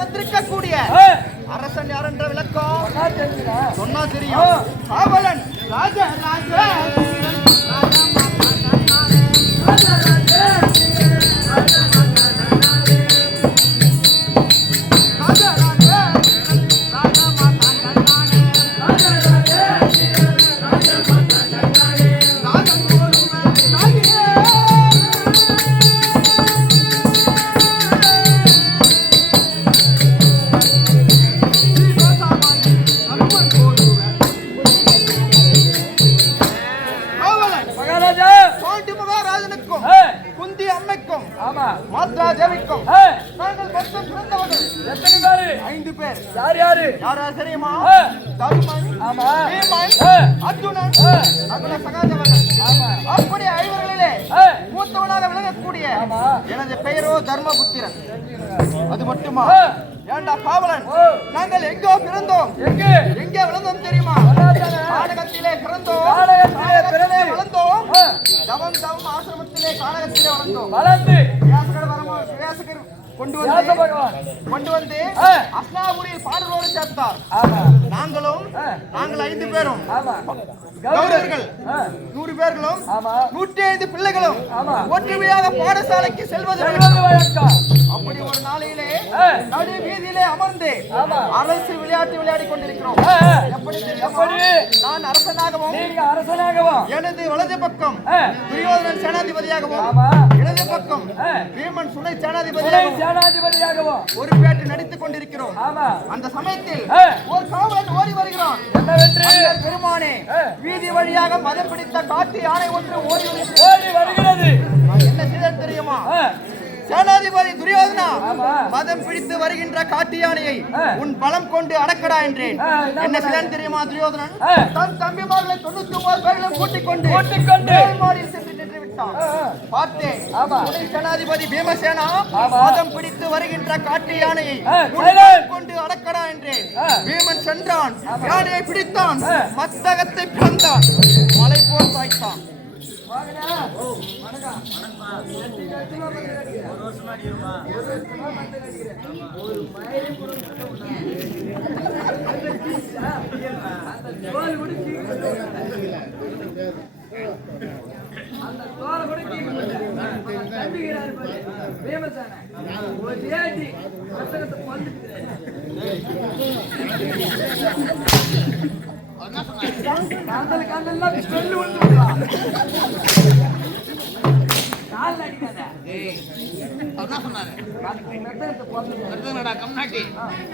வந்திருக்கக்கூடிய அரசன் யார் என்ற விளக்கம் சொன்னா தெரியும். காவலன் ராஜா ராஜா மாத்ரா தேவிக்கும் நாங்கள் மொத்தம் பிறந்தவர்கள் எத்தனை பேர்? 5 பேர். யார் யாரு? யார் யார் தெரியுமா? தருமன், ஆமா, பீமன், அர்ஜுனன், நகுல சகாதேவன். ஆமா. அப்படி 5வர்களிலே மூத்தவனாக விளங்கக்கூடிய எனது பெயரோ தர்மபுத்திரன். அது மட்டுமா? ஏண்டா காவலன், நாங்கள் எங்கோ பிறந்தோம், எங்கே விளந்தோம் தெரியுமா? கானகத்திலே பிறந்தோம், கானகத்திலே வளர்ந்தோம், தவம் தவம் ஆசிரமத்திலே கானகத்திலே வளர்ந்தோம். வியாசகர் கொண்டு வந்து அஸ்னாபுரியில் பாடலோடு சேர்த்தார். நாங்கள் 5 பேரும் கௌரவர்கள் 100 பேர்களும் 105 பிள்ளைகளும் ஒற்றுமையாக பாடசாலைக்கு செல்வது. அப்படி ஒரு நாளையிலே நடு வீதியிலே அமர்ந்து அரசு விளையாட்டு விளையாடி கொண்டிருக்கிறோம். எப்படி? நான் அரசனாகவும் எனது வலது பக்கம் துரியோதனன் சேனாதிபதியாகவும் இடது பக்கம் பீமன் சுனை சேனாதிபதியாகவும் ஒரு பேட்டு நடித்துக் கொண்டிருக்கிறோம். அந்த சமயத்தில் ஒரு காவலன் ஓடி வருகிறான். பெருமானே, வீதி வழியாக மதம் பிடித்த காட்டு யானை ஒன்று ஓடி வருகிறது. என்ன செய்தது தெரியுமா? சேனாதிபதி துரியோதனா, மதம் பிடித்து வருகின்ற காட்டு யானையை உன் பலம் கொண்டு அடக்கடா என்றேன். என்ன செய்தான் தெரியுமா? துரியோதனன் தன் தம்பிமார்களை 99 பேர்களும் கூட்டிக் கொண்டு மாடியில் சென்று நின்று விட்டான். பார்த்தேன், சேனாதிபதி பீமசேனா மதம் பிடித்து வருகின்ற காட்டு யானையை கொண்டு அடக்கடா என்றேன். பீமன் சென்றான், யானையை பிடித்தான், மத்தகத்தை பிளந்தான், மலை போல் சாய்த்தான்.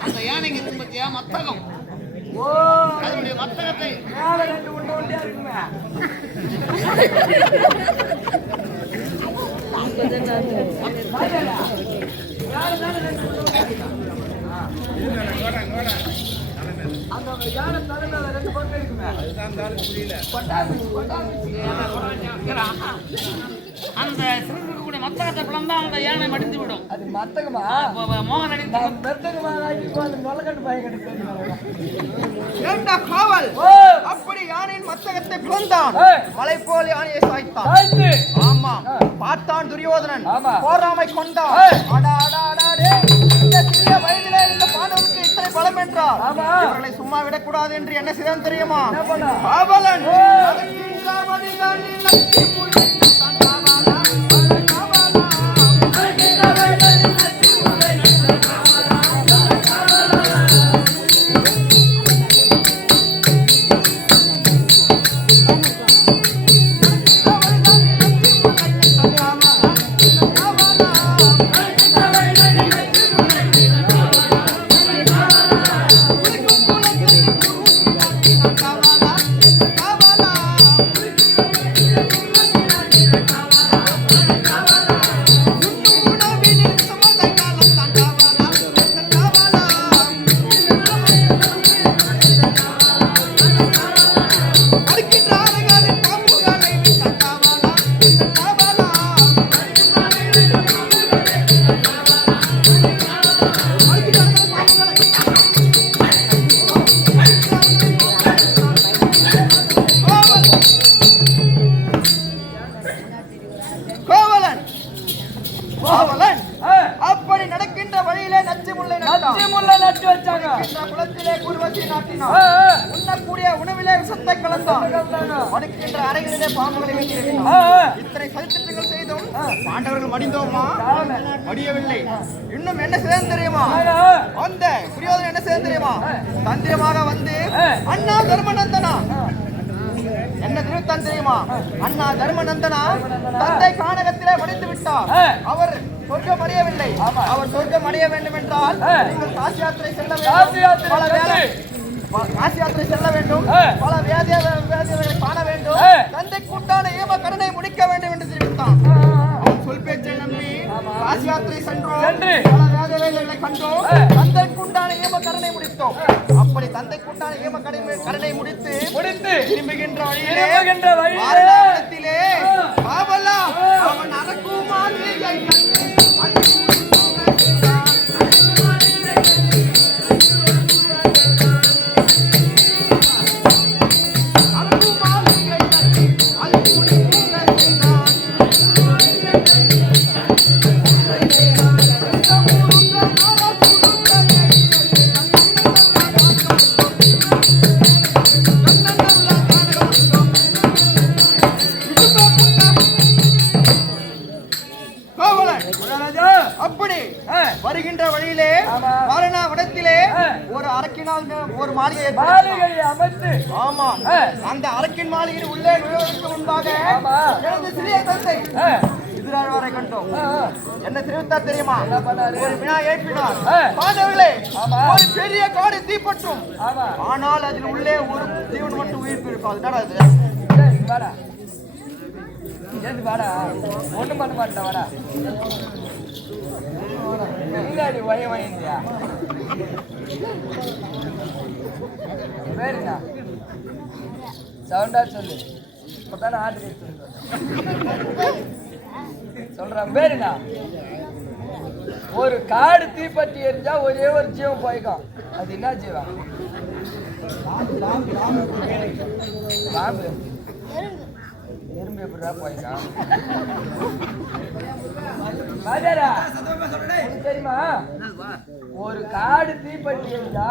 அந்த யானைக்கு திரும்பத்தியா மத்தகம் அதனுடைய மத்தகத்தை அந்த யானை தலைமையில 2 பக்கம் இருக்குமே, அந்த சிறுக்கூடிய மத்தகத்தை பிளந்தா அந்த யானை மடிந்து விடும். அது மத்தகமா? மோகன் அடிந்த காவல் அப்படி யானையின் மத்தகத்தை பிளந்தான், மலை போல் யானையை சாய்த்தான். ஆமா, பார்த்தான் துரியோதனன், போராமை கொண்டான். சிறிய வயதிலே இந்த பாண்டவனுக்கு இத்தனை பலம் என்றார், இவர்களை சும்மா விடக்கூடாது என்று என்ன செய்தான் தெரியுமா? காவலன் அறைகளிலே பாம்புகளை வைத்திருக்கிறோம். இத்தனை சதித்திட்டங்கள் செய்தோம், பாண்டவர்கள் மடிந்தோமா? மடியவில்லை. இன்னும் என்ன செய்ய தெரியுமா? அந்த துரியோதனன் என்ன செய்ய தெரியுமா? தந்திரமாக வந்து அண்ணா தர்மநந்தனா என்ன திருத்தான் தெரியுமா? அண்ணா தர்மநந்தனா தந்தை கானகத்திலே மடிந்து விட்டார். அவர் சொர்க்கம் அடையவில்லை. அவர் சொர்க்கம் அடைய வேண்டும் என்றால் நீங்கள் காசி யாத்திரை செல்ல வேண்டும். பல வேலை காசி யாத்திரை செல்ல வேண்டும். பல வேதிகளை காண வேண்டும். தந்தை கூட்டான ஏம கருணை முடிக்க வேண்டும் என்று தெரிவித்தான். சொல் பேச்சை நம்பி காசி யாத்திரை சென்றோம். பல வேதிகளை கண்டோம். தந்தை கூட்டான ஏம கருணை முடித்தோம். அப்படி தந்தை கூட்டான ஏம கருணை முடித்து திரும்புகின்ற வழியிலே பாபலா அவன் அரக்கும் மாதிரியை வருகின்ற வழியிலே வாரணாவடத்திலே ஒரு அரக்கினால் ஒரு மாளிகை அமைத்து, ஆமா, அந்த அரக்கின் மாளிகையில் உள்ளே நுழைவதற்கு முன்பாக எனது சிறிய தந்தை எதிராளரை கண்டோம். என்ன தெரிவித்தார் தெரியுமா? ஒரு வினா ஏற்பினார். பாண்டவர்களே, ஒரு பெரிய காடு தீப்பற்றும், ஆனால் அதில் உள்ளே ஒரு ஜீவன் மட்டும் உயிர் இருக்கும். அதுதான் ஒண்ணும் பண்ண மாட்டேன். வாடா முன்னாடி வயமையா பேருங்க சவுண்டா சொல்லு. இப்பதானே ஆட்டு சொல்றேன் பேருங்க. ஒரு காடு தீப்பற்றி எரிஞ்சா ஒரே ஒரு ஜீவம் போய்க்கும். அது என்ன ஜீவம்? பாம்பு. எறும்பு எப்படிடா போய்க்கான்? தெரியுமா? ஒரு காடு தீப்பற்றி இருந்தா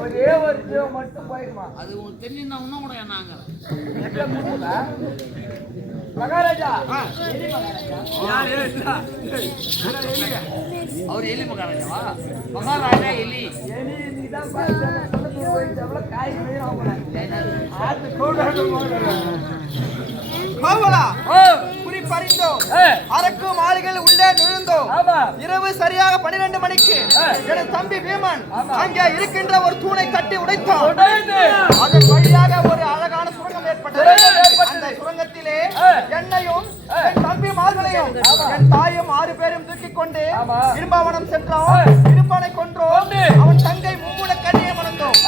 ஒரே ஒரு ஜீவம் மட்டும் போய்க்குமா? அது உங்களுக்கு தெரிஞ்சிருந்தா இன்னும் கூட நாங்க மகாராஜா அவர் எலி மகாராஜாவா? மகாராஜா எலி நீதான் குறிப்பறிந்தோம். அரக்கு மாளிகையில் உள்ளே நுழைந்தோம். இரவு சரியாக 12 மணிக்கு எனது தம்பி பீமன் அங்கே இருக்கின்ற ஒரு தூணை தட்டி உடைத்தான். அதன் வழியாக ஒரு அழகான சுரங்கம் ஏற்பட்டது. அந்த சுரங்கத்திலே என்னையும் என் தம்பி மார்களையும் என் தாயும் 6 பேரும் தூக்கிக் கொண்டு இரும்பாவனம் சென்றோம். இரும்பானை கொன்றோம். அவன் தங்கை மும்முட கண்ணியை மணந்தோம்.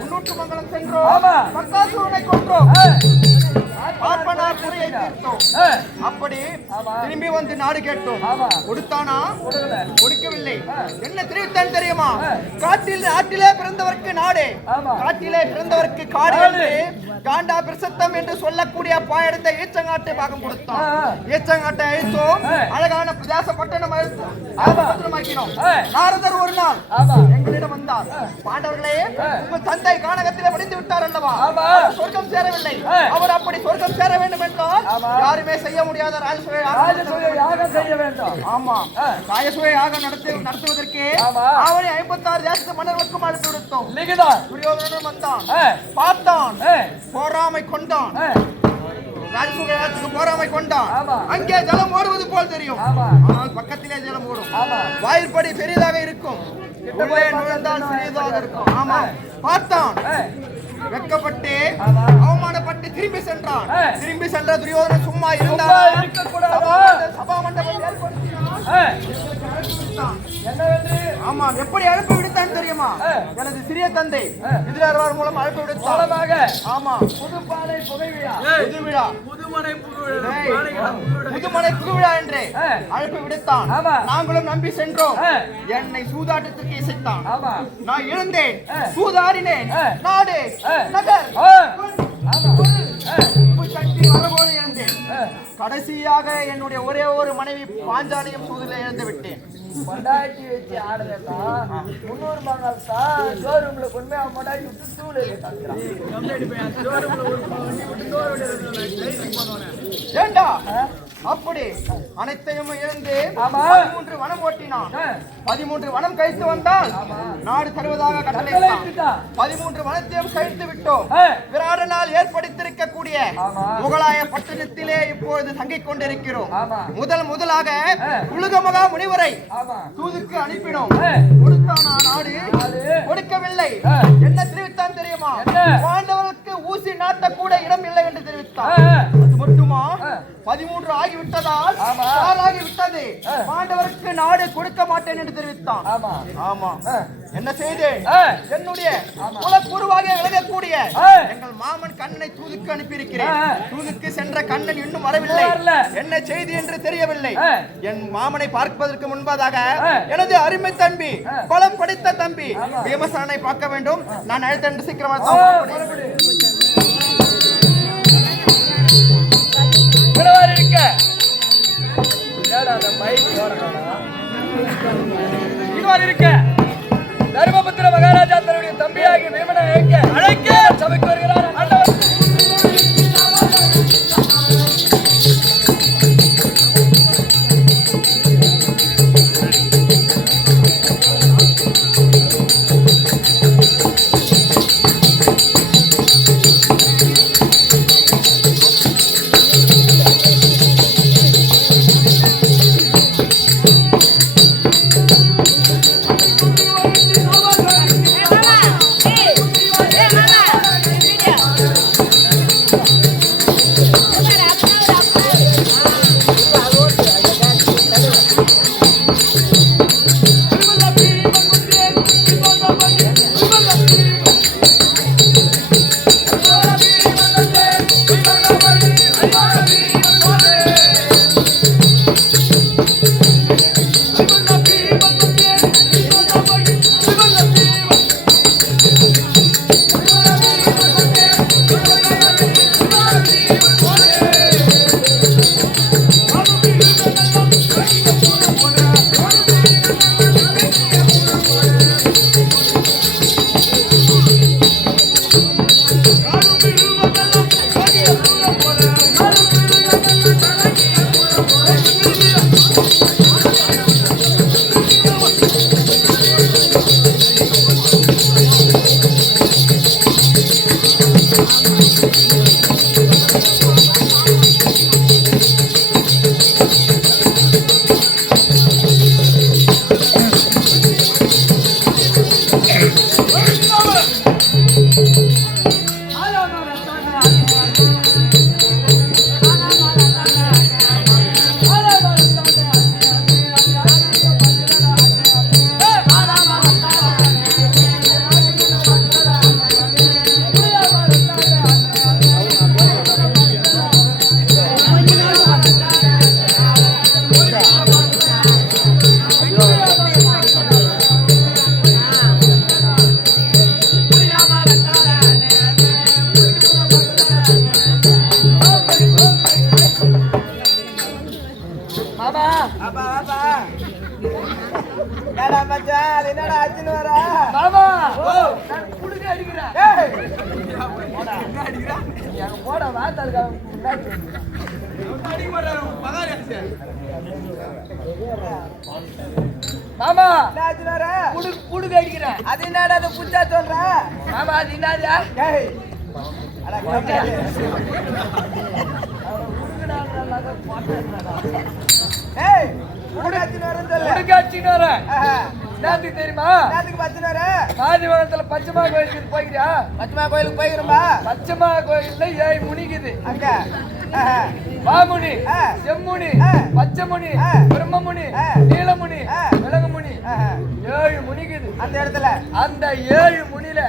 முன்னூற்று மங்கலம் சென்றோம். பக்காசூரனை கொன்றோம். அப்படி திரும்பி வந்து நாடு கேட்டோம். கொடுத்தானா? கொடுக்கவில்லை. என்ன தெரிவித்தான் தெரியுமா? ஆட்டிலே பிறந்தவருக்கு நாடு, காட்டிலே பிறந்தவருக்கு காடு என்று காண்டா பிரசத்தம் என்று சொல்லக்கூடிய பாயடத்தை ஈச்சங்காட்டு பாகம் கொடுத்தான். ஈச்சங்காட்டை அழித்தோம். அழகான பிரதேச பட்டணம் ஆக்கினோம். நாரதர் ஒரு நாள் எங்களிடம் வந்தார். பாண்டவர்களே, உங்கள் தந்தை கானகத்திலே படித்து விட்டார் அல்லவா? சொர்க்கம் சேரவில்லை. அவர் அப்படி சொர்க்கம் சேர வேண்டும் என்றால் யாருமே செய்ய முடியாத ராஜசூய யாகம் செய்ய வேண்டும். ஆமா, ராஜசூய யாகம் நடத்துவதற்கு அவனை 56 தேசத்து மன்னர்களுக்கும் அனுப்பி விடுத்தோம். துரியோதனன் வந்தான், பார்த்தான், போராமை கொண்டான். ராஜசூயத்துக்கு போராமை கொண்டான். அங்கே ஜலம் ஓடுவது போல் தெரியும், ஆனால் பக்கத்திலே ஜலம் ஓடும். வாயிற்படி பெரிதாக இருக்கும், உள்ளே நுழைந்தால் சிறியதாக இருக்கும். ஆமா, பார்த்தான், வெட்கப்பட்டு அவமானப்பட்டு திரும்பி சென்றான். திரும்பி சென்ற துரியோதனன் சும்மா இருந்தான். சபா மண்டபம் ஆமா, எப்படி அழைப்பு விடுத்தான் தெரியுமா? எனது சிறிய தந்தை எதிரார் மூலம் அழைப்பு விடுத்தான். ஆமா, புதுப்பாலை புகைவிழா, புதுவிழா, புதுமனை புதுவிழா என்று அழைப்பு விடுத்தான். நாங்களும் நம்பி சென்றோம். என்னை சூதாட்டத்திற்கு இசைத்தான். நான் எழுந்தேன், சூதாடினேன். நாடு நகர் சட்டி வரபோது எழுந்தேன். கடைசியாக என்னுடைய ஒரே ஒரு மனைவி பாஞ்சாலியும் சூதில இழந்து விட்டேன். பொண்டாட்டி வச்சு ஆடுறதா 300 மங்கள்தா ஷோரூம்ல கொண்டு அவன் பொண்டாட்டி விட்டு தூள் ஏண்டா அப்படி அனைத்தையும் இழந்து 13 வனம் ஓட்டினான். 13 வனம் கழித்து வந்தால் நாடு தருவதாக கட்டளையிட்டான். 13 வனத்தையும் கழித்து விட்டோம். விராட நாள் ஏற்படுத்தியிருக்கக்கூடிய முகலாய பட்டணத்திலே இப்பொழுது தங்கிக் கொண்டிருக்கிறோம். முதலாக உலகமகா முனிவரை தூதுக்கு அனுப்பினோம். கொடுத்தானா நாடு? கொடுக்கவில்லை. என்ன தெரிவித்தான் தெரியுமா? பாண்டவர்களுக்கு ஊசி நாட்ட கூட இடம் இல்லை என்று தெரிவித்தான். அது மட்டுமா 13 ஆகிவிட்டதால் ஆகிவிட்டது. பாண்டவருக்கு நாடு கொடுக்க மாட்டேன் என்று தெரிவித்தான். ஆமா என்ன செய்து என்னுடைய குலக்குருவாக விலகக்கூடிய எங்கள் மாமன் கண்ணனை தூதுக்கு அனுப்பியிருக்கிறேன். தூதுக்கு சென்ற கண்ணன் இன்னும் வரவில்லை. என்ன செய்தி என்று தெரியவில்லை. என் மாமனை பார்ப்பதற்கு முன்பதாக எனது அருமை தம்பி பலம் படித்த தம்பி பீமசேனனை பார்க்க வேண்டும். நான் அழைத்த சீக்கிரமாக தர்மபுத்திர மகாராஜா தன்னுடைய தம்பியாகி பீமனை அழைக்க சபைக்கு வருகிறார். மாமா புடுக்கு அடிக்கிறேன். அது என்னடா அது புச்சா சொல்ற? மாமா அது என்னடா? தெரியுமா? மாதிவனத்துல பச்சைமா கோயிலுக்கு போய்க்கிறியா? பச்சைமா கோயிலுக்கு போய்க்கிறோம்பா. பச்சைமா கோயில்ல 7 முனிக்குது. அங்க வாமுனி, செம்முனி, பச்சைமுனி, பிரம்மமுனி, நீலமுனி, விலங்குமுனி 7 முனிக்குது அந்த இடத்துல. அந்த 7 முனில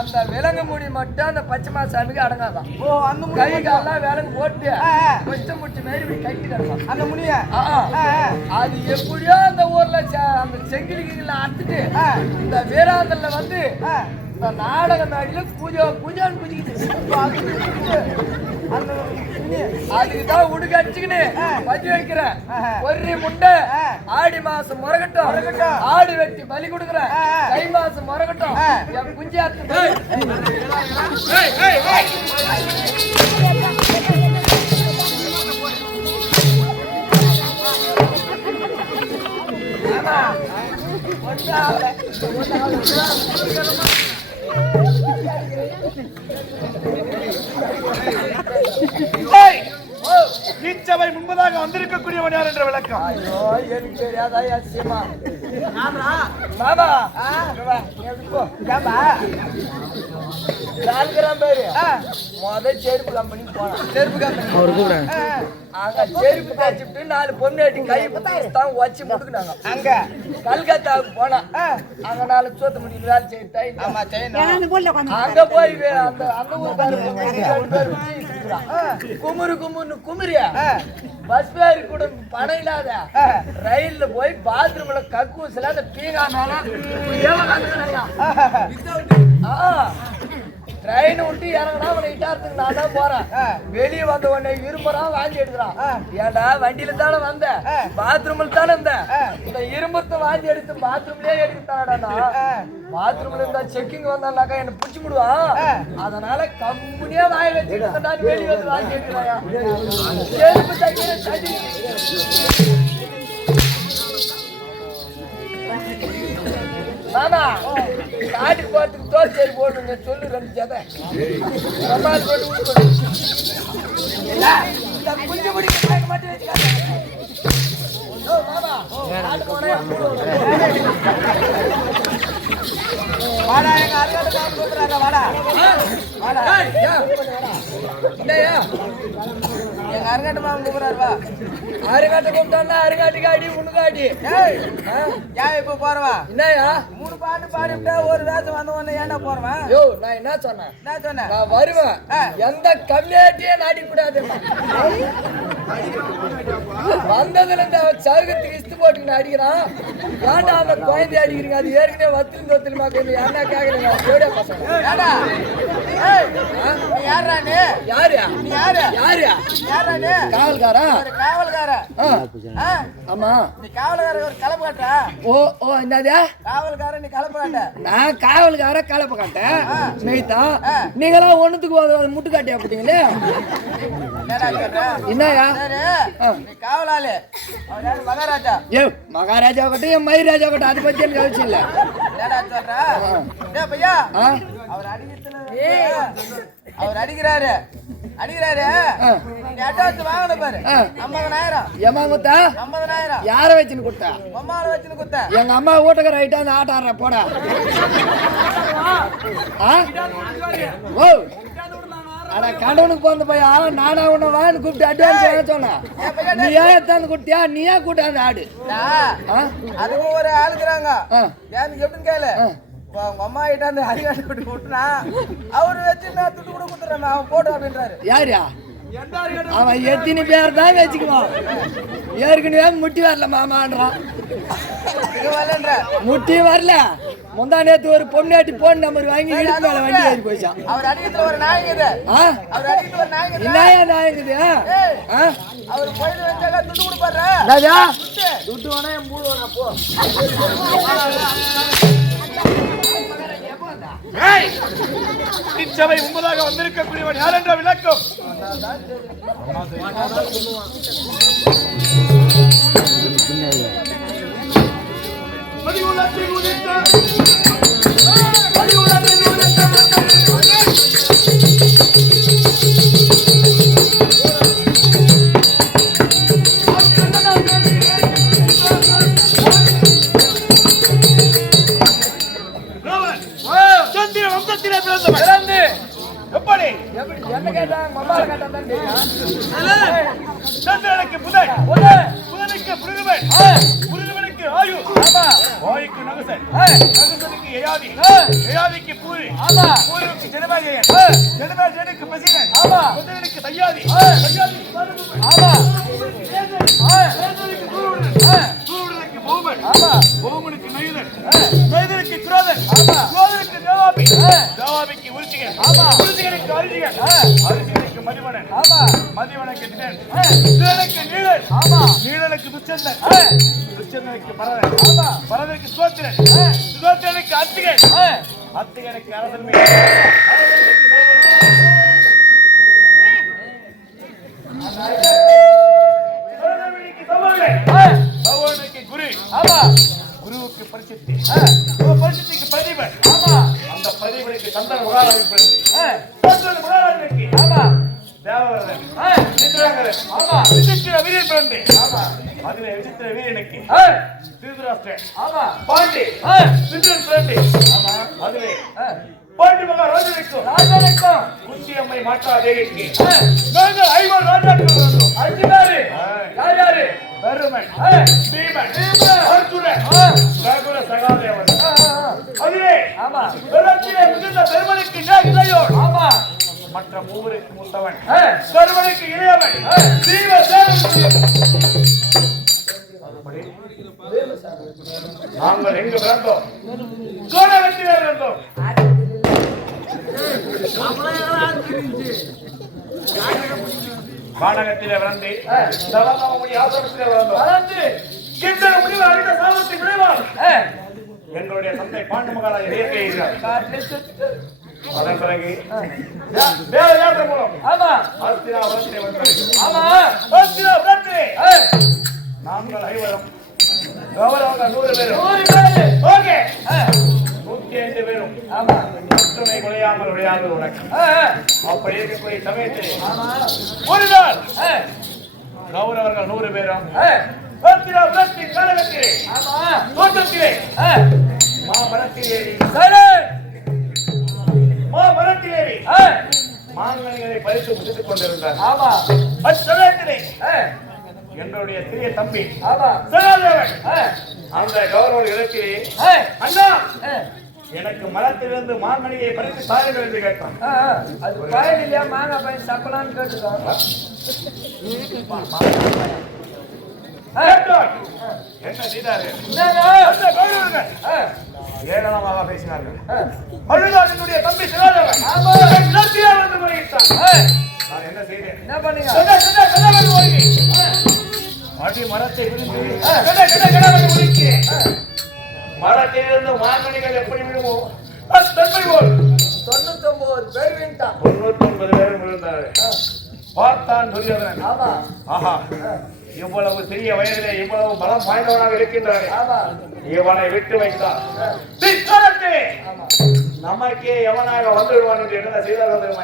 அந்த விலங்கு முனி மட்டும் அந்த பச்சைமா சாமிக்கு அடங்காதான். கை காலாம் விலங்கு போட்டு கொச்சை முட்டி மாதிரி கைக்கு கிடக்கும் அந்த முனிய. அது எப்படியோ அந்த ஊர்ல அந்த செங்கிலிகளை அறுத்துட்டு இந்த வீராந்தல்ல வந்து இந்த நாடக மேடையில பூஜான்னு பூஜிக்கிட்டு அதுக்குதான் உடுக்க அடிச்சுக்கின்னு பத்தி வைக்கிறேன். ஒரு முண்டை ஆடி மாசம் முறகட்டும், ஆடு வெட்டி பலி கொடுக்குறேன். தை மாசம் முறகட்டும், என் குஞ்சாத்து இச்சபை முன்பதாக வந்திருக்கக்கூடியவன் யார் என்ற விளக்கம். ஐயோ எனக்கு தெரியாதா யாசியமா மாமா பேரு செருப்பு கம்பெனி போனான். செருப்பு கம்பெனி அங்க செருப்பு தச்சுட்டு 4 பொண்ணு கை தான் வச்சு முடுக்குனாங்க. அங்க கல்கத்தாவுக்கு போனா அங்க 4 சோத்து முடியும் வேலை செய்ய அங்க போய் அந்த அந்த ஊர் குமுறு குமுன்னு குமுறியா பஸ் பேரு கூட பணம் இல்லாத ரயில்ல போய் பாத்ரூம்ல கக்கூசில அந்த பீங்கானால ட்ரெயின் விட்டு இறங்கினா அவனை இட்டாரத்துக்கு நான் தான் போறேன். வெளியே வந்த உடனே இரும்புறான் வாங்கி எடுக்கிறான். ஏன்டா வண்டியில தானே வந்த, பாத்ரூம்ல தானே இருந்த, இந்த இரும்பத்தை வாங்கி எடுத்து பாத்ரூம்லயே எடுத்துட்டாடா. பாத்ரூம்ல இருந்தா செக்கிங் வந்தாக்கா என்ன பிடிச்சி விடுவான். அதனால கம்பெனியா வாங்கி வச்சுக்கிட்டு வெளியே வந்து வாங்கி எடுக்கிறாயா. செருப்பு தைக்கிற தடி மாமா காட்டுக்கு போறதுக்கு தோல் சரி போடுங்க சொல்லு. 2 ஜதை போட்டு குஞ்சு முடிக்க மட்டும் வச்சுக்காங்க. வாடா எங்க அருகாட்டு கூப்பிடுறாங்க. வாடா வாடா இல்லையா எங்க அருகாட்டு மாமன் கூப்பிடுறாரு. வா அருகாட்டை கூப்பிட்டான்னா அருகாட்டுக்கு அடி உனக்கு அடி. ஏன் இப்ப போறவா என்னயா 3 பாட்டு பாடிவிட்டா ஒரு வேஷம் வந்த உடனே ஏன்டா போறவன்? யோ நான் என்ன சொன்னேன் நான் வருவேன். எந்த கம்யூனிட்டியே நாடி கூடாது. வந்ததுல இந்த சருகத்துக்கு இஸ்து போட்டு அடிக்கிறான். ஏன்டா அந்த குழந்தை அடிக்கிறீங்க? அது ஏற்கனவே வத்திலும் தொத்திலுமா கொஞ்சம் என்ன கேக்குறீங்க? ஜோடியா பசங்க யாரா நீ? யாரு நீ? யாரு யாரு யாரா நீ? காவல்காரா? காவல்காரா? ஆமா நீ காவல்கார ஒரு கலப்பு காட்டா? ஓ ஓ என்னது காவல்கார? நீ கலப்பு காட்ட? நான் காவல்கார கலப்பு காட்டேன். மெய்தான் நீங்களாம் ஒண்ணுத்துக்கு முட்டு காட்டியா போட்டீங்களே. என்னயா நீ காவலாளு? அவர் யாரு? மகாராஜா. ஏ மகாராஜா கட்டும் என் மயிர் ராஜா கட்டும் அதை பத்தி எனக்கு கவனிச்சு இல்ல. என்னடா சொல்ற பையா? அவர் அடிக்கிறாரு அடிக்கிறாரு. நீ அட்வான்ஸ் வாங்கணும் பாரு 50,000. ஏமா குத்தா 50,000? யார வச்சுன்னு குத்தா? அம்மாவை வச்சுன்னு குத்தா. எங்க அம்மா வீட்டுக்கு ரைட்டா அந்த ஆட்ட ஆடுற போடா. ஓ அட கடவுனுக்கு போந்த பையா நானா உன்ன வான்னு கூப்பிட்டு அட்வான்ஸ் சொன்னேன். நீ ஏன் எடுத்தாந்து குட்டியா? நீ ஏன் கூட்டாந்து ஆடு? அதுவும் ஒரு ஆளுக்குறாங்க. ஏன்னு எப்படின்னு கேளு. உங்க அம்மா கிட்ட அந்த அரிகாட்டு போட்டு விட்டுனா அவரு வச்சு நான் துட்டு கூட கொடுத்துறேன் அவன் போட்டு அப்படின்றாரு. யாரியா அவன்? எத்தனை பேர் தான் வச்சுக்குவான். ஏற்கனவே முட்டி வரல மாமான்றான். முட்டி வரல. முந்தா நேத்து ஒரு பொண்ணாட்டி போன் நம்பர் வாங்கி இடுப்பு மேல வண்டி ஏறி போயிச்சான். அவர் அடிக்கிற ஒரு நாயங்குது. அவர் அடிக்கிற ஒரு நாயங்குது. என்னயா நாயங்குது? அவர் போயிட்டு வச்சாக்க துட்டு கொடுப்பாரு. ராஜா துட்டு வேணா என் மூடு வேணா போ. இச்சபை முன்பதாக வந்திருக்கக்கூடியவன் யார் என்ற விளக்கம். எப்படி என்ன கேட்டாங்க? மம்மால கேட்டாங்க. சந்திரனுக்கு புதன், புதனுக்கு புருதுவன், புருதுவனுக்கு ஆயு, ஆயுக்கு நகுசன், நகுசனுக்கு யயாதி, யயாதிக்கு பூரி, பூரிக்கு ஜனபாஜயன், ஜனபாஜயனுக்கு பசினன், பசினனுக்கு சய்யாதி, சய்யாதிக்கு சேதனுக்கு சூருடன், சூருடனுக்கு பூமன், பூமனுக்கு நயுதன், நயுதனுக்கு குரோதன், குரோதனுக்கு தேவாபி, தேவாபிக்கு உருச்சிகன், உருச்சிகனுக்கு அரிசிகன், அரிசிகனுக்கு மதிமனன், மதிவணக்கத்தினர் நீலனுக்கு நீலன், நீலனுக்கு துச்சந்தன், துச்சந்தனுக்கு பரதன், பரதனுக்கு சுதோத்திரன், சுதோத்திரனுக்கு அத்திகன், அத்திகனுக்கு அரசன், குரு, குருவுக்கு பரிசுத்தி, பரிசுத்திக்கு பிரதிபன், அந்த பிரதிபனுக்கு சந்தன மகாராஜன், மகாராஜனுக்கு தேவவரதன், விசித்திர வீரன் பிறந்து அதுல விசித்திர வீரனுக்கு திருதராஷ்டிரன், பாண்டி விசித்திரன் பிறந்து அதுல பாண்டி மகாராஜனுக்கும் குச்சி அம்மை மாற்றா தேவிக்கு நாங்கள் 5 ராஜாக்கள் வந்தோம். 5 பேரு. யார் யாரு? தருமன், பீமன், அர்ஜுனன், நகுல, சகாதேவன். அதுவே வெள்ளத்திலே மிகுந்த தருமனுக்கு இளையோன், மற்ற மூவருக்கு மூத்தவன், தருமனுக்கு இளையவன் நாங்கள் எங்கு பிறந்தோம்? சோழகத்திலே பிறந்தோம். வானகத்திலே வளர்ந்து சலமாமுனி ஆசிரமத்திலே வளர்ந்து கிந்தர முடிவு அடைந்த சாபத்தின் விளைவால் எங்களுடைய தந்தை பாண்டு மகாராஜ இயற்கை இருக்கிறார். அதன் பிறகு வேற யாத்திரை மூலம் அஸ்தினாபுரத்திலே வந்தார்கள். அஸ்தினாபுரத்திலே நாங்கள் 5 கௌரவங்கள் 100 பேரும். ஓகே, 105 பேரும் ஒற்றுமை குலையாமல் விளையாது உனக்கு. அப்படி இருக்கக்கூடிய சமயத்தில் ஒரு நாள் கௌரவர்கள் 100 பேரும் அஸ்தினாபுரத்தின் கழகத்திலே தோட்டத்திலே மாமரத்திலேறி மாங்கனிகளை பறித்து முடித்துக் கொண்டிருந்தார். அச்சமயத்திலே எங்களுடைய சிறிய தம்பி சகாதேவன் அந்த கௌரவ இடத்திலே அண்ணா எனக்கு மரத்திலிருந்து மாங்கனியை பறித்து தாருங்கள் என்று கேட்டான். அது பயன் இல்லையா? மாங்காய் பயன் சப்பலான்னு கேட்டுதான் என்ன செய்தாரு? ஏளனமாக பேசினார்கள். அழுதாவினுடைய தம்பி சகாதேவன் வந்து முறையிட்டான். நான் என்ன செய்தேன்? என்ன பண்ணீங்க? அடி மரத்தை மரத்திலிருந்து மாங்கனிகள் எப்படி விடுமோ தன்மை போல் 99 பேர் விட்டான். 99 பேரும் விழுந்தார்கள். பார்த்தான் துரியோதனன். ஆஹா, இவ்வளவு சிறிய வயதிலே இவ்வளவு பலம் வாய்ந்தவனாக இருக்கின்றார். இவனை விட்டு வைத்தார் நமக்கே எவனாக வந்து விடுவான் என்று என்ன செய்தார்கள்?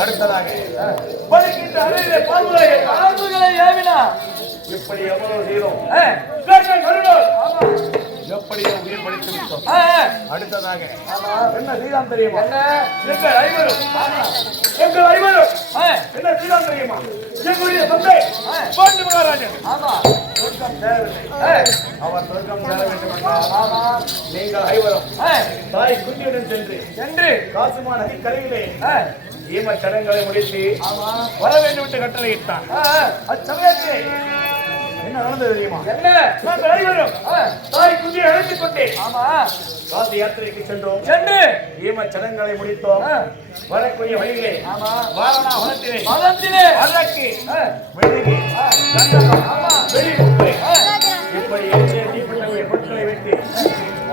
அடுத்ததாக எப்படி எவ்வளவு செய்தோம்? எப்படியோ உயிர் படித்து விட்டோம். அடுத்ததாக என்ன செய்தான் தெரியுமா? எங்கள் ஐவரும் என்ன செய்தான் தெரியுமா? எங்களுடைய தந்தை பாண்டு மகாராஜன் சொர்க்கம் சேரவில்லை. அவர் சொர்க்கம் சேர வேண்டும் என்றால் நீங்கள் ஐவரும் தாய் குஞ்சியுடன் சென்று காசுமா நதி கரையிலே ஈம சடங்குகளை முடித்து வர வேண்டும் என்று கட்டளையிட்டான். அச்சமயத்தில் என்ன நடந்தது தெரியுமா? நாங்கள் அனைவரும் தாய் குஞ்சியை அழைத்துக் கொண்டே காசி யாத்திரைக்கு சென்றோம். ஈம சடங்குகளை முடித்தோம். வரக்கூடிய வழியிலே வாரணா வனத்திலே அதற்கு மெழுகி இப்படி பொருட்களை வைத்து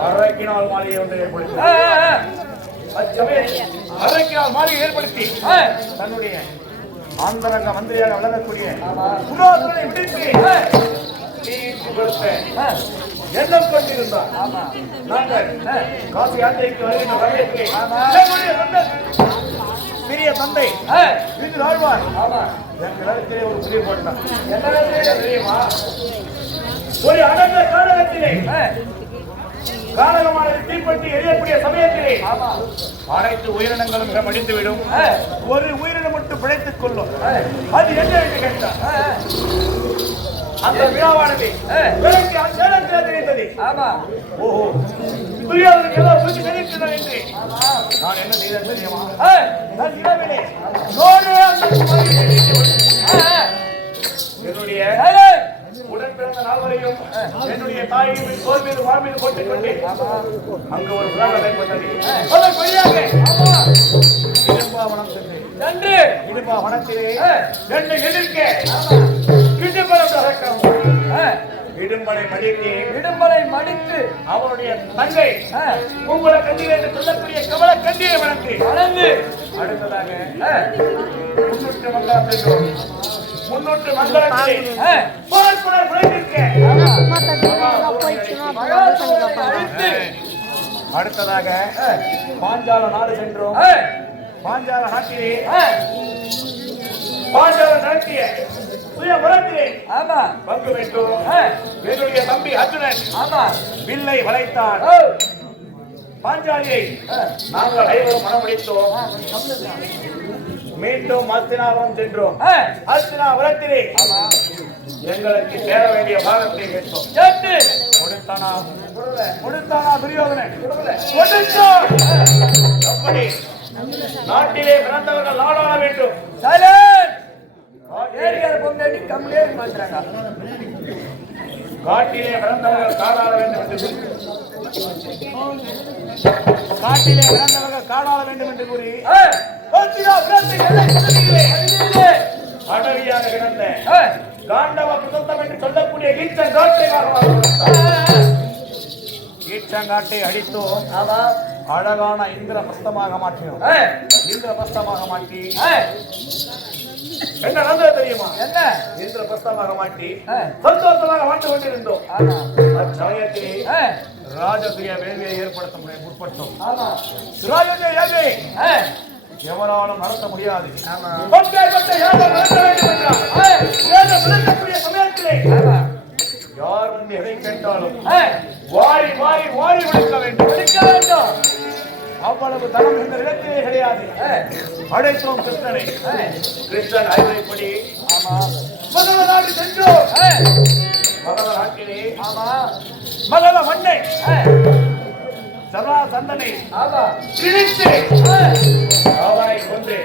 அரக்கினால் மாளிகை ஒன்றை ஏற்படுத்தி அரக்கினால் மாளிகை ஏற்படுத்தி தன்னுடைய ஆந்தரங்க மந்திரியாக விளங்கக்கூடிய புராதனை விடுத்து எண்ணம் கொண்டிருந்தார். நாங்கள் காசி யாத்திரைக்கு வருகின்ற வரவேற்கிறேன். பெரிய தந்தை வீட்டில் ஆழ்வார் எங்களிடத்திலே ஒரு முடிவு போட்டார். என்ன தெரியுமா? ஒரு அடர்ந்த காரணத்திலே காரணமான தீப்பற்றி எரியக்கூடிய சமயத்திலே அனைத்து உயிரினங்களும் மடிந்துவிடும். ஒரு உயிரினம் மட்டும் பிழைத்துக் கொள்ளும். அது என்ன என்று கேட்டார். அந்த விழாவானது தெரிந்தது. ஓஹோ, துரியோதனன் ஏதோ புரிந்து தெரிவிக்கிறார் என்று நான் என்ன செய்தேன் தெரியுமா? நான் இரவிலே என்னுடைய உடன் பிறந்த நால்வரையும் என்னுடைய தாயையும் தோல் மீது வார் மீது போட்டுக் கொண்டு அங்கு ஒரு விழாவை கொண்டது. அதன் வழியாக இடும்பாவனம் சென்று இடும்பாவனத்திலே என்னை எதிர்க்க கிடும்பலம் தரக்கம் இடும்பலை மடித்து அவருடைய தங்கை உங்களை கண்டிகை என்று சொல்லக்கூடிய கமல கண்டியை வளர்ந்து அடுத்ததாக முன்னூற்று மங்களத்தை அடுத்ததாக பாஞ்சால நாடு சென்றோம். பாஞ்சால நாட்டிலே பாஞ்சால நடத்திய பங்கு பெற்றோம். என்னுடைய தம்பி அர்ஜுனன் வில்லை வளைத்தான். பாஞ்சாலியை நாங்கள் ஐவரும் மனமளித்தோம். மீண்டும் அஸ்தினாபுரம் சென்றோம். அஸ்தினாபுரத்திலே எங்களுக்கு சேர வேண்டிய பாகத்தை கேட்டோம். கொடுத்தானா துரியோதனன்? எப்படி நாட்டிலே பிறந்தவர்கள் நாடாள வேண்டும். காட்டிலே பிறந்தவர்கள் காடாள வேண்டும் என்று கூறி அடவியாக கிடந்த காண்டவ புதத்தம் என்று சொல்லக்கூடிய ஈச்சங்காட்டை அடித்தோம். அழகான இந்திரபஸ்தமாக மாற்றினோம். இந்திரபஸ்தமாக மாற்றி என்ன நடந்தது தெரியுமா? என்ன இந்திரபஸ்தமாக மாற்றி சந்தோஷமாக வாழ்ந்து கொண்டிருந்தோம். அச்சமயத்திலே ராஜசுய வேள்வியை ஏற்படுத்த முற்பட்டோம். ராஜசுய வேள்வி எவராலும் நடத்த முடியாது. சமயத்திலே யார் முன் எதை கேட்டாலும் வாரி வாரி வாரி விடுக்க வேண்டும். அவ்வளவு தனம் இந்த இடத்திலே கிடையாது. அடைத்தோம் கிருஷ்ணனை. கிருஷ்ணன் அறிவுரைப்படி மகத நாடு சென்றோம். மகத நாட்டிலே மகத மண்ணை சதா சந்தனை கிழித்து அவரை கொண்டு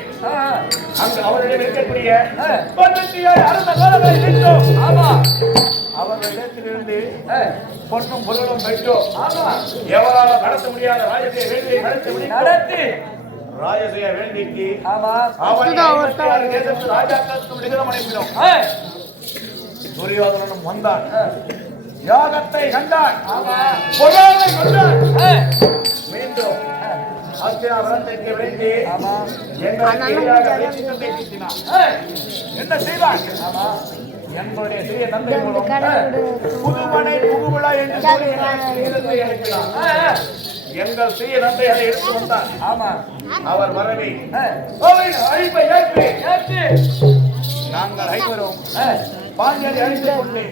அங்கு அவரிடம் இருக்கக்கூடிய அறுந்த காலங்களை நின்றோம். அவர்கள் இடத்திலிருந்து பொன்னும் பொருளும் பெற்றோம். எவராலும் நடத்த முடியாத ராஜசுய வேள்வியை நடத்தி ராஜசுய வேள்விக்கு ராஜாக்களுக்கு விடுதலம் அனுப்பினோம். துரியோதனனும் வந்தான். யாகத்தை கண்டான். பொருளை கொண்டான். மீண்டும் அஸ்தினாபுரத்திற்கு விளைந்து எங்களுக்கு என்ன செய்தான்? எங்களுடைய சிறிய தந்தை மூலம் புதுமனை புகுவிழா என்று எங்கள் சிறிய தந்தை அதை எடுத்து வந்தார். அவர் வரவே அழைப்பை ஏற்று நாங்கள் ஐவரும் பாஞ்சாலி அழைத்துக் கொண்டு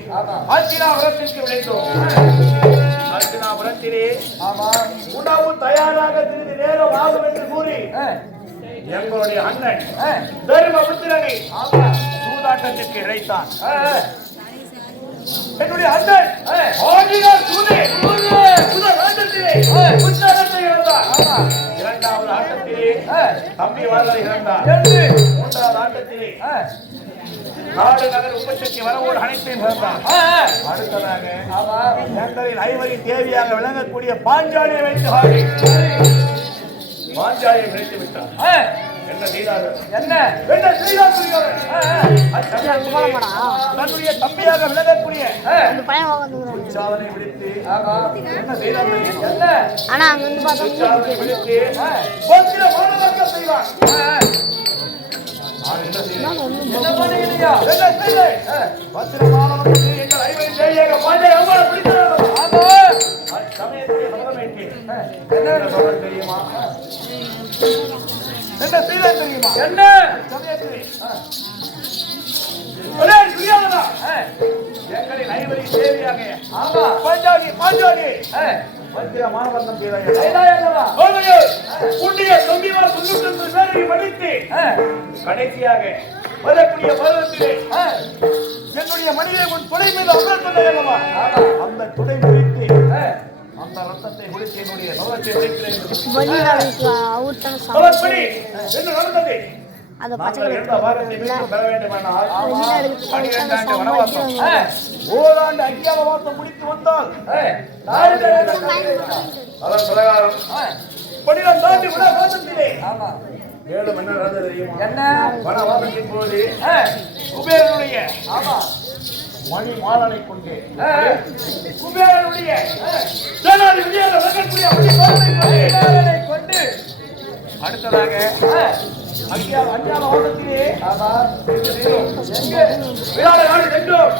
அஸ்தினாபுரத்திற்கு விளைந்தோம். அஸ்தினாபுரத்திலே உணவு தயாராக சிறிது நேரம் ஆகும் என்று கூறி எங்களுடைய அண்ணன் தர்மபுத்திரனை சூதாட்டத்திற்கு இழைத்தான். என்னுடைய அண்ணன் இரண்டாவது ஆட்டத்திலே தம்பி வார்களை இழந்தார். மூன்றாவது ஆட்டத்திலே நாடு நகர் உபசக்தி வரவோடு அனைத்தையும் இழந்தார். அடுத்ததாக எங்களின் ஐவரின் தேவியாக விளங்கக்கூடிய பாஞ்சாலியை வைத்து பாஞ்சாலியை விளைத்து விட்டார். என்ன செய்தார்கள்? என்ன என்ன செய்தார் துரியோதனன்? தன்னுடைய தம்பியாக விளங்கக்கூடிய உச்சாதனை விடுத்து என்ன செய்தார்? என்ன உச்சாதனை விடுத்து பத்திர மானவர்க்கம் செய்வார். என்ன செய்தார்? என்ன பண்ணுகிறீங்க? என்ன செய்தார்? பத்திர மானவர்க்கம் எங்கள் ஐவரை செய்ய பாண்டே அம்மா பிடித்தார். சமயத்தில் சமரமேற்றி என்ன சொல்ல தெரியுமா? என்ன செய்தார் தெரியுமா? என்ன சமயத்தில் எங்களின் ஐவரை தேவியாக ஆமா பாஞ்சாலி மந்திர மானவர்க்கம் செய்தார்கள். கைலாயல்லவா புண்ணிய தொண்டிவார் 99 பேரை மன்னித்து கடைசியாக வரக்கூடிய பருவத்திலே என்னுடைய மனிதனை உன் துணை மீது அமர்ந்தல்லவா அந்த துணை முடித்து அந்த ரத்தத்தை முடித்து என்னுடைய நோகத்தை வைக்கிறேன். என்ன நடந்தது? நாங்கள் இருந்த பாகத்தை மீண்டும் பெற வேண்டுமானால் 12 ஆண்டு வனவாசம் ஓராண்டு அஞ்ஞானவாசம் முடித்து வந்தால் அதன் பிரகாரம் 12 ஆண்டு வனவாசத்திலே மேலும் என்ன நடந்தது தெரியுமா? என்ன வனவாசத்தின் போது குபேரனுடைய மணி மாலனை கொண்டு குபேரனுடைய கொண்டு அடுத்ததாக அஞ்ஞான வாசத்திலே விராட நாடு சென்றோம்.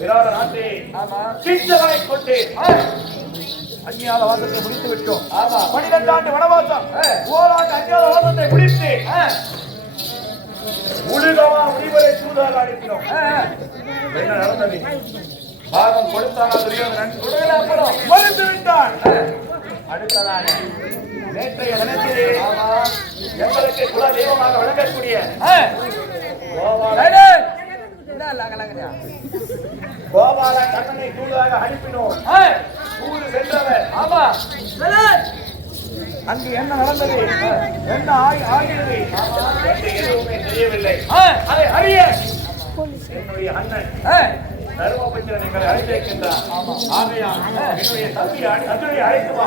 விராட நாட்டை சித்தனை கொண்டு அஞ்ஞான வாசத்தை முடித்து விட்டோம். 12 ஆண்டு வனவாசம் ஓராண்டு அஞ்ஞான வாசத்தை முடித்து உலகமா முடிவரை சூதாக அனுப்பினோம். என்ன நடந்தது? பாகம் கொடுத்தானா துரியோதனன்? மறுத்து விட்டான். அடுத்ததாக நேற்றைய தினத்திலே எங்களுக்கு குல தெய்வமாக விளங்கக்கூடிய கோபால கண்ணனை தூதாக அனுப்பினோம். தூது சென்றவர் அங்கு என்ன நடந்தது, என்ன ஆகிறது என்று எதுவுமே தெரியவில்லை. அதை அறிய என்னுடைய அண்ணன் தர்மபுத்திரன் எங்களை அழைத்திருக்கின்றார். ஆகையால் என்னுடைய தம்பியை அழைத்து வா.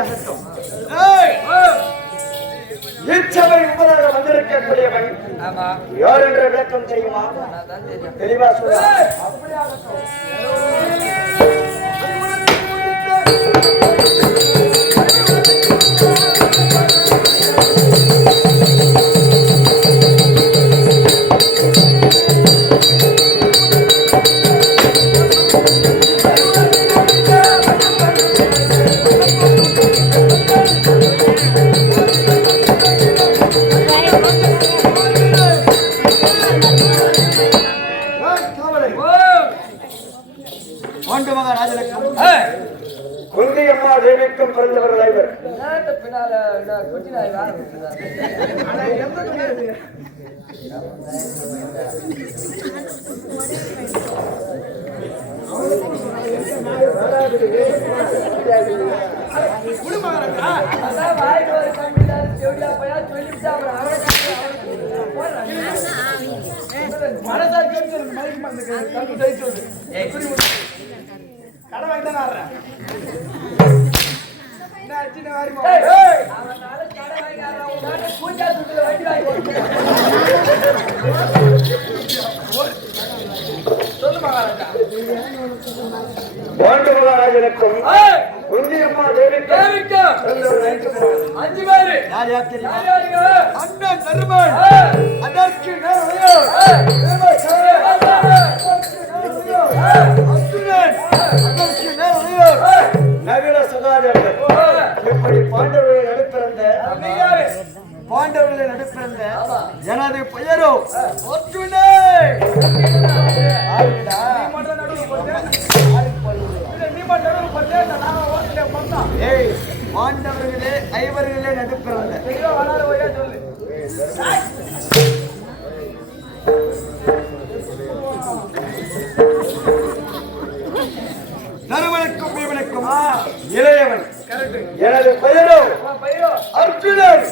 அப்படியாகட்டும். ஏய், இச்சபை முன்பதாக வந்திருக்கக்கூடியவன் யார் என்ற விளக்கம் தெரியுமா? தெளிவா சொல்ல. அப்படியாகட்டும். குந்தியம்மா தேவிக்கும் பிறந்தவர்கள் ஐவர். மகாராஜனுக்கும் குந்தியம்மா தேவிக்கும் 5 பேரு. யார் யார் தெரியுமா? அண்ணன் தருமன், அதற்கு நவீன சுகாதாரம். இப்படி பாண்டவர்களை நடுப்பிறந்த எனது பெயரோ பாண்டவர்களே ஐவர்களே நடுப்பிறந்த தருமனுக்கும் பீமனுக்கும் இளையவன் எனது பெயரோ அர்ஜுனன்.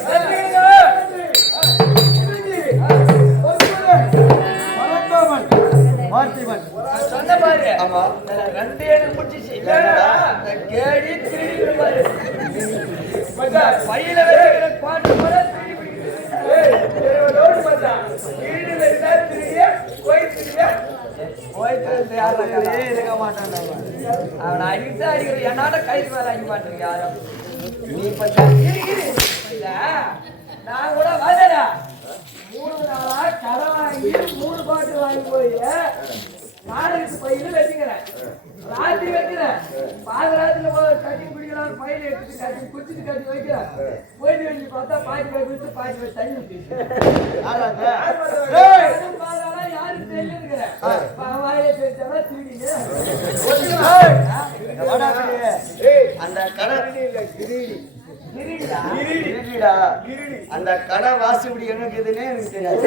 அவன் அடிக்கிட்டு அடிக்கிற என்னால கைது மேல அடிக்க மாட்டேங்க யாரும். நீ நான் கூட வரடா 3 நாளா கடை வாங்கி 3 பாட்டு வாங்கி போய் நாளைக்கு பையில வச்சுக்கிறேன். ராத்திரி வைக்கிறேன். பாதராத்திரில கட்டி குடிக்கலாம் பையில எடுத்துட்டு கட்டி குடிச்சிட்டு கட்டி வைக்கிறேன். போயிட்டு வச்சு பார்த்தா பாட்டி போய் குடிச்சு பாட்டி போய் தண்ணி ஊற்றிட்டு யாருக்கு தெரியுங்கிறேன். வாயை பேச்சாலும் திருடிங்க. அந்த கடை அந்த கடை வாசிபடி என்னக்குதுன்னே எனக்கு தெரியாது.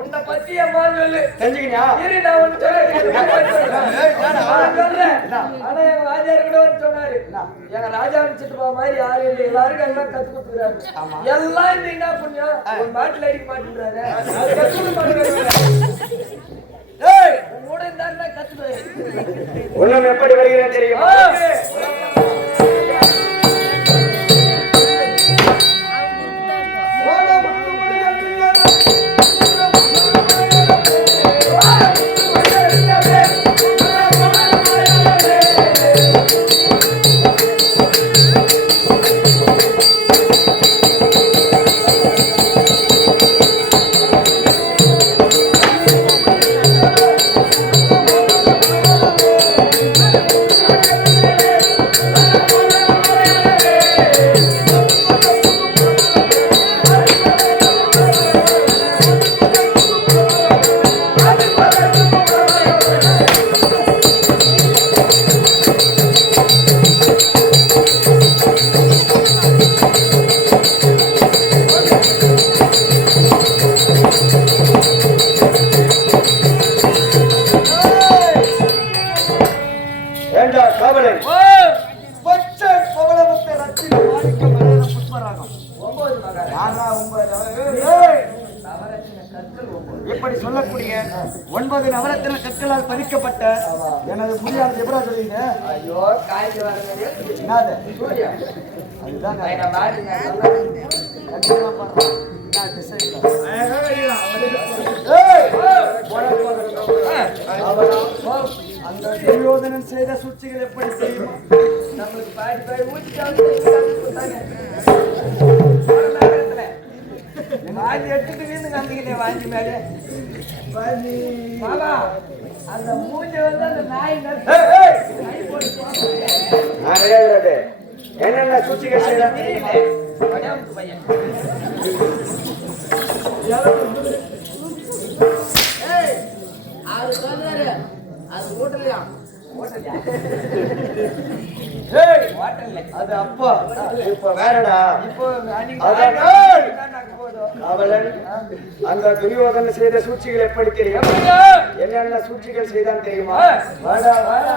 உன்னை பத்தி அம்மா சொல்லு தெரிஞ்சுக்கிறியா? நான் ஒண்ணு சொல்றேன். ஆனா எங்க வாத்தியார் கூட வந்து சொன்னாரு, எங்க ராஜா சிட்டுப்பா மாதிரி யாரும் இல்லை, எல்லாருக்கும் எல்லாம் கத்து கொடுத்துறாரு. எல்லாம் இந்த என்ன புண்ணியம் ஒரு மாட்டுல அடிக்க மாட்டேன்றாரு. உன்னோட இருந்தா கத்துக்குவேன். உன்னம் எப்படி வருகிறேன் தெரியுமா? இப்படி சொல்லக்கூடிய 9 நவரத்தின கற்களால் பதிக்கப்பட்ட எனது முடியாத எப்படா சொல்றீங்க? ஐயோ காய்ச்சி வரது என்னது சூர்யா அதுதான் நான் பாருங்க அந்த துரியோதனன் செய்த சூழ்ச்சிகள் எப்படி தெரியுமா? நம்மளுக்கு பாடி வாங்கி எடுத்துட்டு வீந்து காந்திக்கிட்டே வாங்கி மேலே மாமா அந்த மூஞ்ச வந்து அந்த நாய் என்னென்ன சூழ்ச்சிகள் செய்யலாம் பையன் அது சொன்னாரு அது ஹோட்டல்லையா அது அப்பா இப்ப வேறடா இப்போ அவளன் அந்த துரியோதனை செய்த சூழ்ச்சிகள் எப்படி தெரியும்? என்னென்ன சூழ்ச்சிகள் செய்தான் தெரியுமா? வாடா வாடா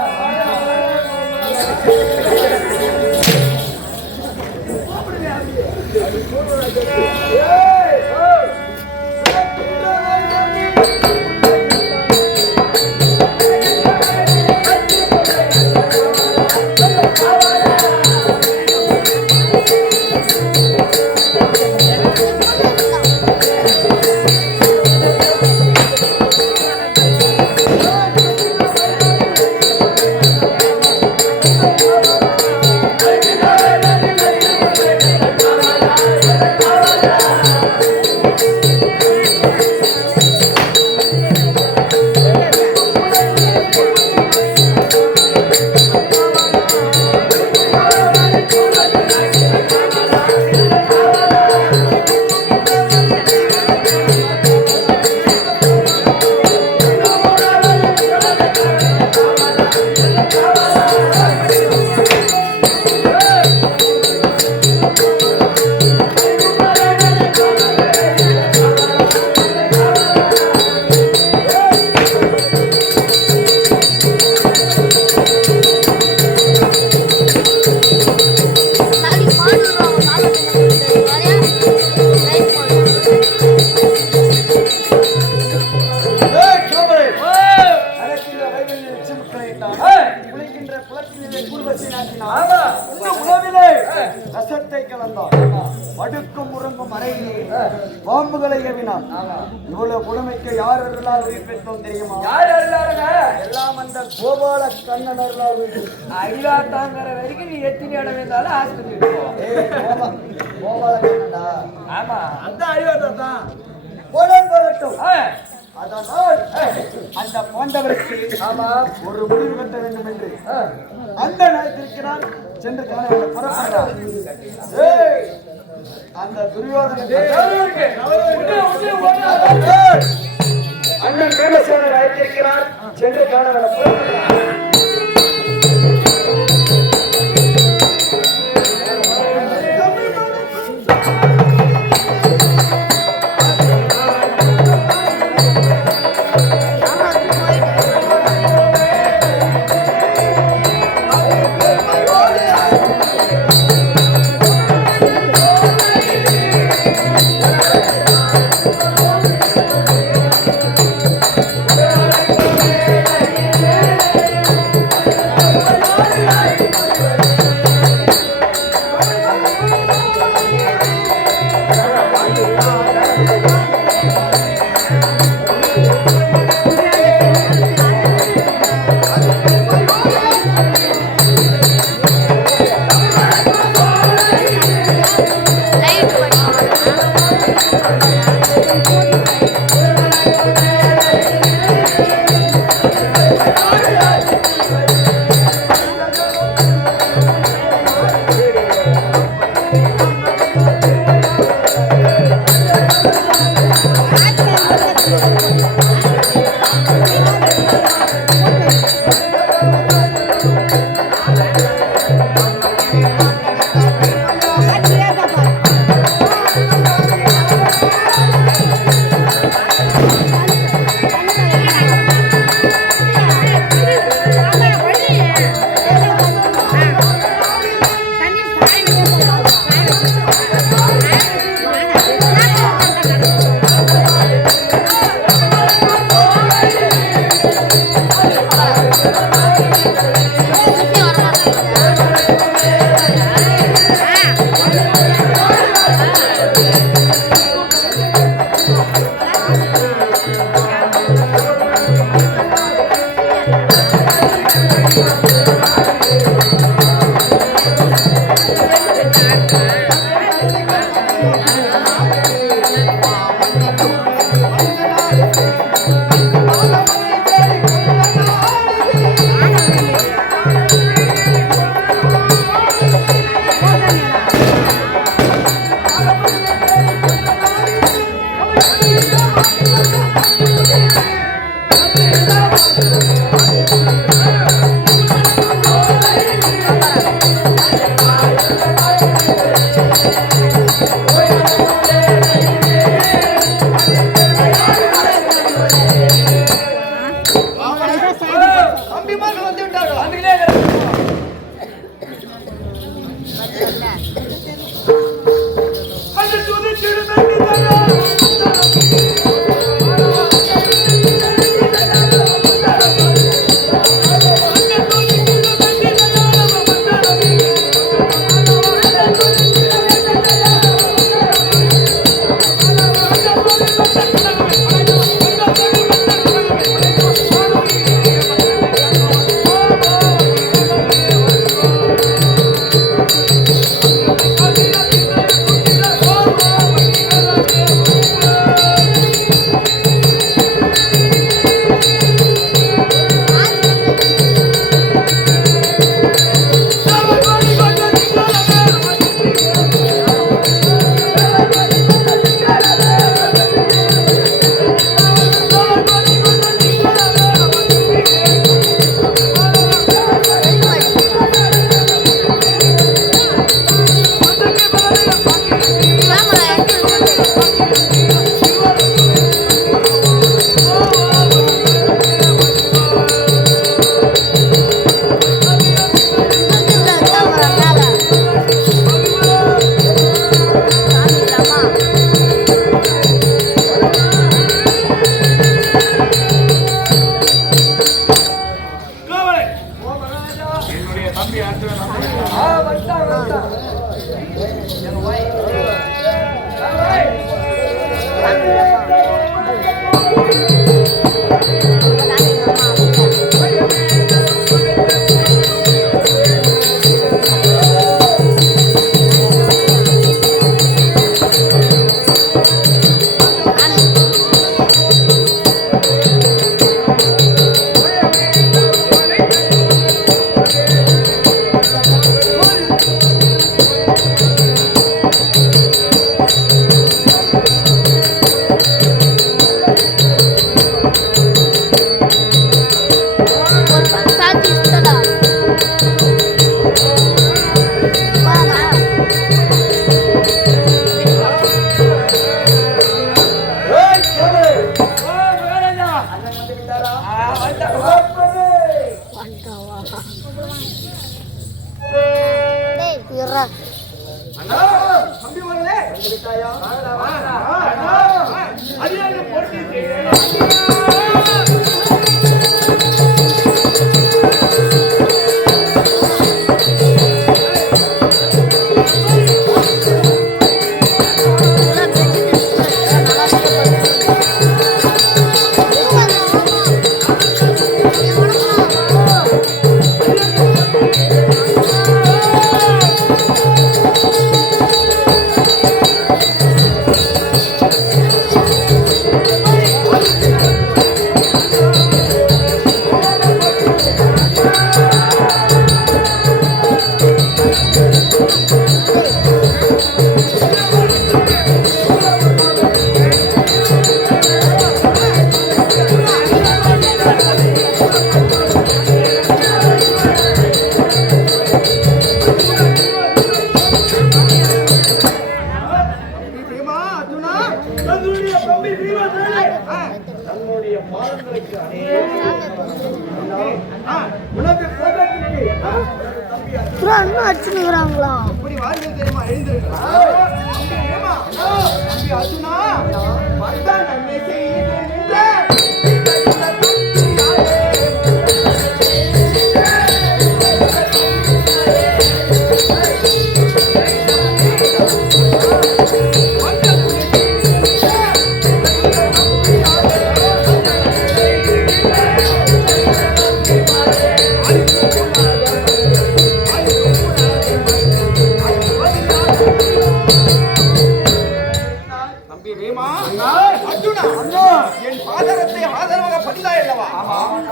அடுக்கும் உறங்கும் அறையிலே பாம்புகளை ஏவினான். இவ்வளவு கொடுமைக்கு யார் அருளால் உயிர் பெற்றோம் தெரியுமா? யார் அருளாருங்க? எல்லாம் அந்த கோபால கண்ணன் அருளால் உயிர். அடிவா தாங்கிற வரைக்கும் நீ எத்தனை இடம் இருந்தாலும் ஆஸ்பத்திரி கோபால கண்ணன்டா. ஆமா அந்த அடிவாட்டா தான் போகட்டும். அதனால் அந்த பாண்டவருக்கு ஒரு முடிவு கட்ட வேண்டும் என்று அந்த நேரத்திற்கிறான் சென்று காண புறப்பட்டார். அந்த துரியோதனை அண்ணன் பிரேமசேனர் அழைத்திருக்கிறார் சென்று காண புறப்பட்டார். அடிச்சுக்கிறாங்களா இப்படி வாழ்க்கை தெரியுமா என் பாதரத்தை ஆதரவாக பதிலாய் அல்லவா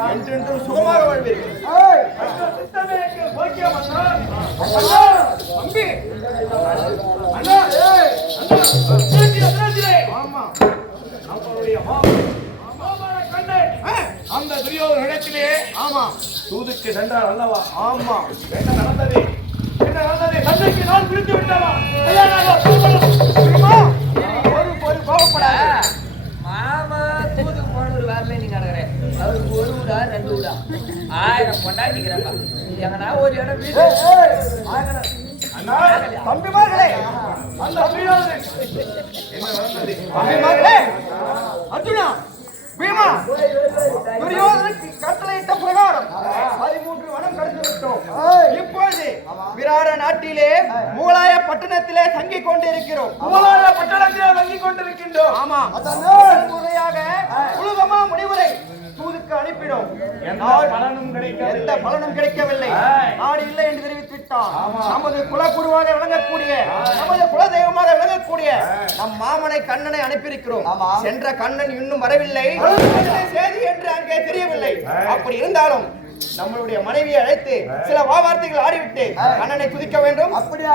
என்றென்றும் சுகமாக வாழ்வீர்கள். நம்மளுடைய நம்முடைய மாமன கண்ணன் அந்த துரியோதனிடத்திலே ஆமா தூதுக்கு சென்றார் அல்லவா? ஆமா என்ன நடந்தது? என்ன நடந்தது? தந்தைக்கு நான் பிடித்து விட்டவா? ஒரு கோபப்படாத மாமா தூதுக்கு போனவர் வரல நீங்க நடக்கிறேன். அவருக்கு ஒரு ஊடா 2 ஊடா 1000 கொண்டாடிக்கிறாங்க. எங்கன்னா ஒரு இடம் வீடு அண்ணா, தம்பிமார்களே அந்த துரியோதனன் என்ன நடந்தது? தம்பிமார்களே அர்ஜுனா பீமா துரியோதனுக்கு கட்டளையிட்ட பிரகாரம் 13 வனம் கடந்து விட்டோம். இப்பொழுது விராட நாட்டிலே முகலாய பட்டணத்திலே தங்கிக் கொண்டிருக்கிறோம். முகலாய பட்டணத்திலே தங்கிக் கொண்டிருக்கின்றோம். ஆமா முறையாக உலகமா முனிவரை தூதுக்கு அனுப்பினோம். எந்த பலனும் கிடைக்கவில்லை. நாடு இல்லை என்று தெரிவித்து விட்டான். நமது குலகுருவாக விளங்கக்கூடிய நமது குலதெய்வமாக விளங்கக்கூடிய நம் மாமனை கண்ணனை அனுப்பியிருக்கிறோம். சென்ற கண்ணன் இன்னும் வரவில்லை. செய்தி என்று அங்கே தெரியவில்லை. அப்படி இருந்தாலும் நம்மளுடைய மனைவியை அழைத்து சில வார்த்தைகள் ஆடிவிட்டு கண்ணனை துதிக்க வேண்டும். அப்படியே